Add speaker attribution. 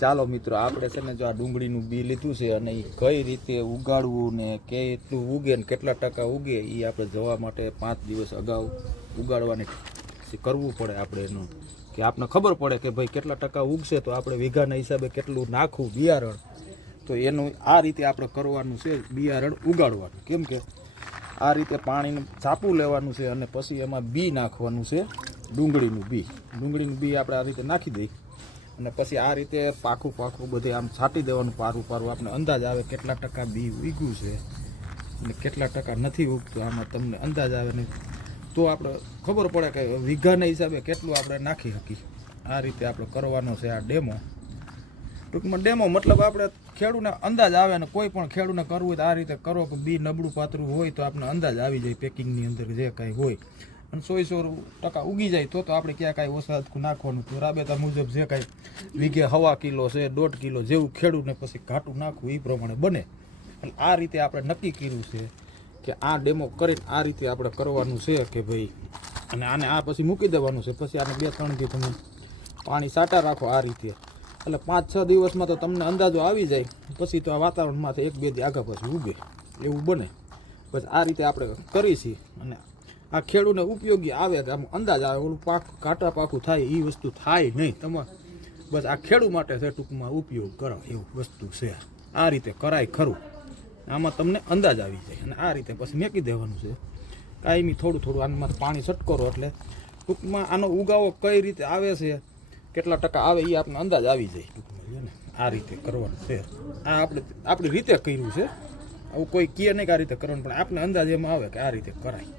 Speaker 1: ચાલો મિત્રો, આપણે છે ને જો આ ડુંગળીનું બી લીધું છે અને એ કઈ રીતે ઉગાડવું ને કેટલું ઉગે ને કેટલા ટકા ઉગે એ આપણે જવા માટે પાંચ દિવસ અગાઉ ઉગાડવાની કરવું પડે આપણે એનું. કે આપણે ખબર પડે કે ભાઈ કેટલા ટકા ઉગશે તો આપણે વીઘાના હિસાબે કેટલું નાખવું, બિયારણ. તો એનું આ રીતે આપણે કરવાનું છે, બિયારણ ઉગાડવાનું. કેમ કે આ રીતે પાણીનું ચાપું લેવાનું છે અને પછી એમાં બી નાખવાનું છે ડુંગળીનું બી. ડુંગળીનું બી આપણે આ રીતે નાખી દઈ અને પછી આ રીતે પાખું પાખું બધે આમ છાંટી દેવાનું પારું પારું. આપણે અંદાજ આવે કેટલા ટકા બી ઉગ્યું છે અને કેટલા ટકા નથી ઉગતું, આમાં તમને અંદાજ આવે ને તો આપણે ખબર પડે કે વીઘાના હિસાબે કેટલું આપણે નાખી શકીએ. આ રીતે આપણે કરવાનો છે આ ડેમો. ટૂંકમાં ડેમો મતલબ આપણે ખેડૂને અંદાજ આવે ને કોઈ પણ ખેડૂને કરવું હોય તો આ રીતે કરો કે બી નબળું પાતળું હોય તો આપણે અંદાજ આવી જાય પેકિંગની અંદર જે કાંઈ હોય. અને સો સો ટકા ઉગી જાય તો તો આપણે ક્યાં કાંઈ ઓછા નાખવાનું? તો રાબેતા મુજબ જે કાંઈ વીઘે હવા કિલો છે, દોઢ કિલો જેવું ખેડૂને પછી ઘાટું નાખવું એ પ્રમાણે બને. એટલે આ રીતે આપણે નક્કી કર્યું છે કે આ ડેમો કરીને આ રીતે આપણે કરવાનું છે કે ભાઈ, અને આને આ પછી મૂકી દેવાનું છે. પછી આને બે ત્રણથી તમે પાણી સાટા રાખો આ રીતે. એટલે પાંચ છ દિવસમાં તો તમને અંદાજો આવી જાય. પછી તો આ વાતાવરણમાંથી એક બે દી આગળ પછી ઉગે. એવું બને. બસ આ રીતે આપણે કરી છીએ અને આ ખેડૂને ઉપયોગી આવે આમ અંદાજ આવે, ઓલું પાક, કાંટા પાકું થાય એ વસ્તુ થાય નહીં. તમારે બસ આ ખેડૂ માટે છે ટૂંકમાં ઉપયોગ કરો, એવું વસ્તુ છે. આ રીતે કરાય ખરું. આમાં તમને અંદાજ આવી જાય અને આ રીતે પછી મેકી દેવાનું છે. કાયમી થોડું થોડું આમાં પાણી છટકરો એટલે ટૂંકમાં આનો ઉગાવો કઈ રીતે આવે છે, કેટલા ટકા આવે એ આપણને અંદાજ આવી જાય ટૂંકમાં આ રીતે કરવાનું છે. આ આપણે, આપણી રીતે કર્યું છે. આવું કોઈ કહે નહીં કે આ રીતે કરવાનું, પણ આપણે અંદાજ એમાં આવે કે આ રીતે કરાય.